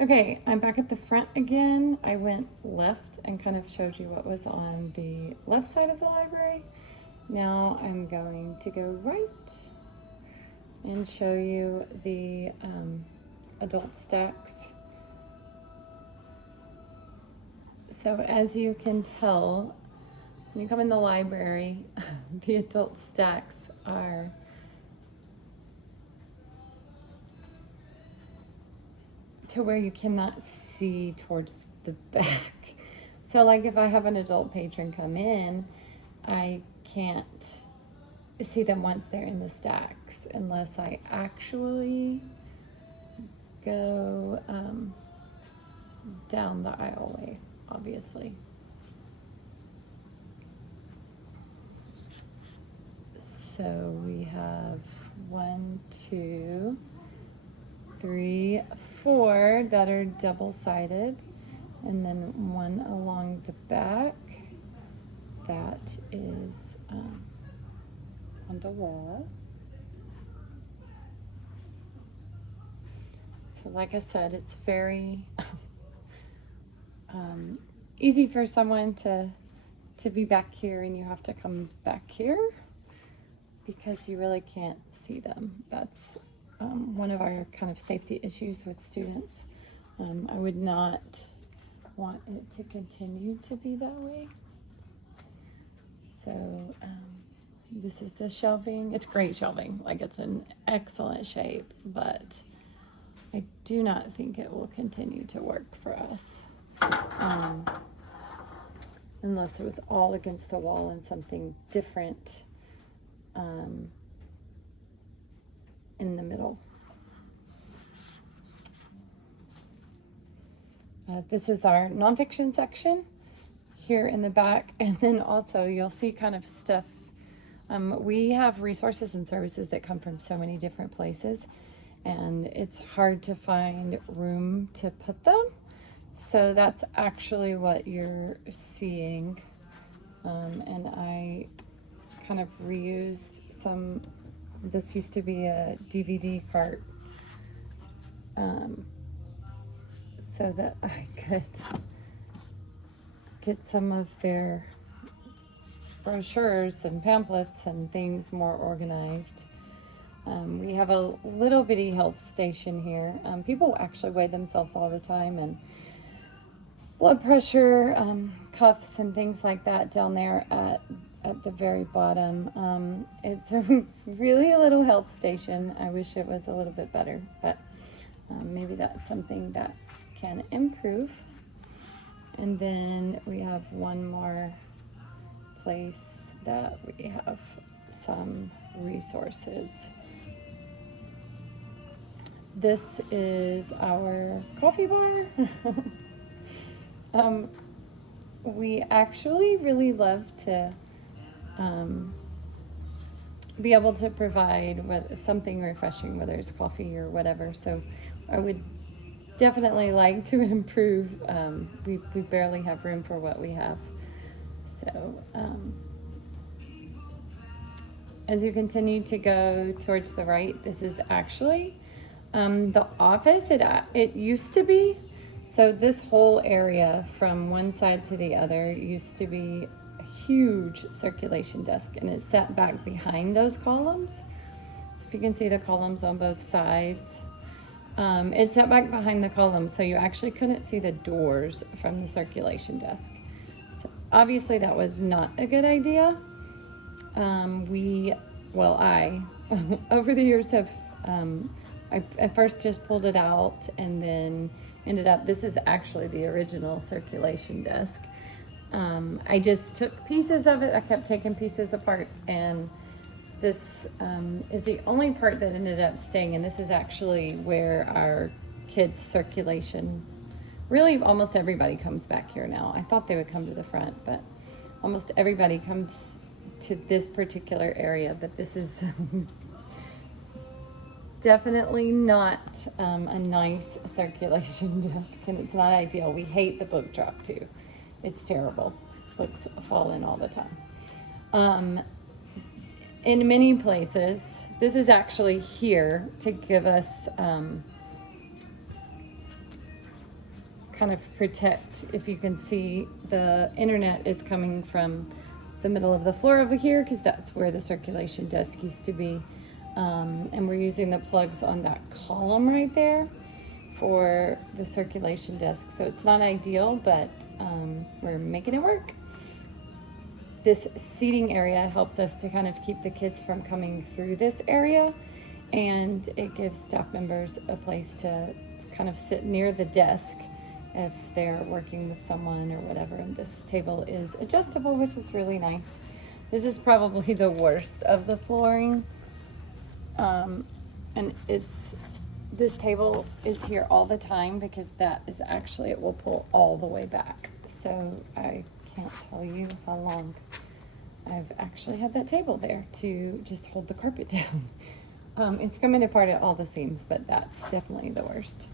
Okay, I'm back at the front again. I went left and kind of showed you what was on the left side of the library. Now I'm going to go right and show you the adult stacks. So as you can tell, when you come in the library, the adult stacks are to where you cannot see towards the back. So like if I have an adult patron come in, I can't see them once they're in the stacks unless I actually go down the aisleway, obviously. So we have 1, 2, 3, 4 that are double-sided, and then one along the back that is on the wall. So like I said, it's very easy for someone to be back here and you have to come back here because you really can't see them. That's one of our kind of safety issues with students. I would not want it to continue to be that way. So this is the shelving. It's great shelving, like it's in excellent shape, but I do not think it will continue to work for us unless it was all against the wall and something different in the middle. This is our nonfiction section here in the back, and then also you'll see kind of stuff. We have resources and services that come from so many different places, and it's hard to find room to put them. So that's actually what you're seeing. And I kind of reused some. This used to be a DVD cart so that I could get some of their brochures and pamphlets and things more organized. We have a little bitty health station here. People actually weigh themselves all the time, and blood pressure, cuffs and things like that down there at the very bottom. It's a really a little health station. I wish it was a little bit better, but maybe that's something that can improve. And then we have one more place that we have some resources. This is our coffee bar. We actually really love to be able to provide something refreshing, whether it's coffee or whatever. So I would definitely like to improve. We barely have room for what we have. So as you continue to go towards the right, this is actually the office. It used to be. So this whole area from one side to the other used to be a huge circulation desk, and it's set back behind those columns. So if you can see the columns on both sides, it's set back behind the columns, so you actually couldn't see the doors from the circulation desk. So obviously that was not a good idea. I over the years have, I at first just pulled it out and then ended up, this is actually the original circulation desk. I just took pieces of it. I kept taking pieces apart, and this is the only part that ended up staying. And this is actually where our kids' circulation, really almost everybody comes back here now. I thought they would come to the front, but almost everybody comes to this particular area. But this is definitely not a nice circulation desk, and it's not ideal. We hate the book drop too. It's terrible. Books fall in all the time. In many places, this is actually here to give us kind of protect, if you can see, the internet is coming from the middle of the floor over here because that's where the circulation desk used to be. And we're using the plugs on that column right there for the circulation desk. So it's not ideal, but we're making it work. This seating area helps us to kind of keep the kids from coming through this area, and it gives staff members a place to kind of sit near the desk if they're working with someone or whatever. And this table is adjustable, which is really nice. This is probably the worst of the flooring. And this table is here all the time because that is actually, it will pull all the way back. So I can't tell you how long I've actually had that table there to just hold the carpet down. It's coming apart at all the seams, but that's definitely the worst.